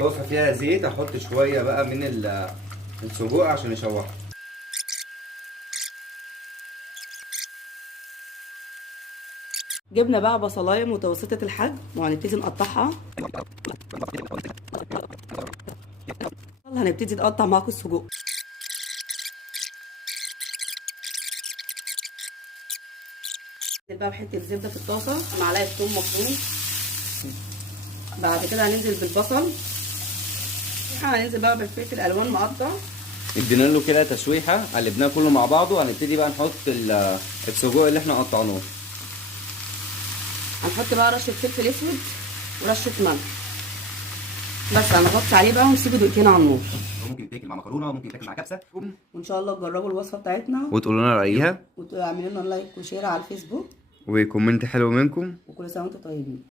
طاسه فيها زيت، احط شويه بقى من السجق عشان يشوح. جبنا بقى بصلايه متوسطه الحجم وهنبتدي نقطعها. هنبتدي نقطع معاكم السجق. ننزل بقى بحته زبده في الطاسه، معلقه ثوم مفروم. بعد كده هننزل بالبصل. هننزل بقى بالفلفل الالوان مقطع. ادينا له كده تشويحه، قلبناه كله مع بعضه. هنبتدي بقى نحط السجق اللي احنا قطعناه. هنحط بقى رشه فلفل اسود ورشه ملح. بس هنغطي عليه بقى ونسيبه دقيقتين على النار. ممكن يتاكل مع مكرونه، ممكن يتاكل مع كبسه. وان شاء الله تجربوا الوصفه بتاعتنا وتقولوا لنا رايها، وتعملوا لنا لايك وشير على الفيسبوك. وكومنت حلو منكم. وكل سنه وانتم طيبين.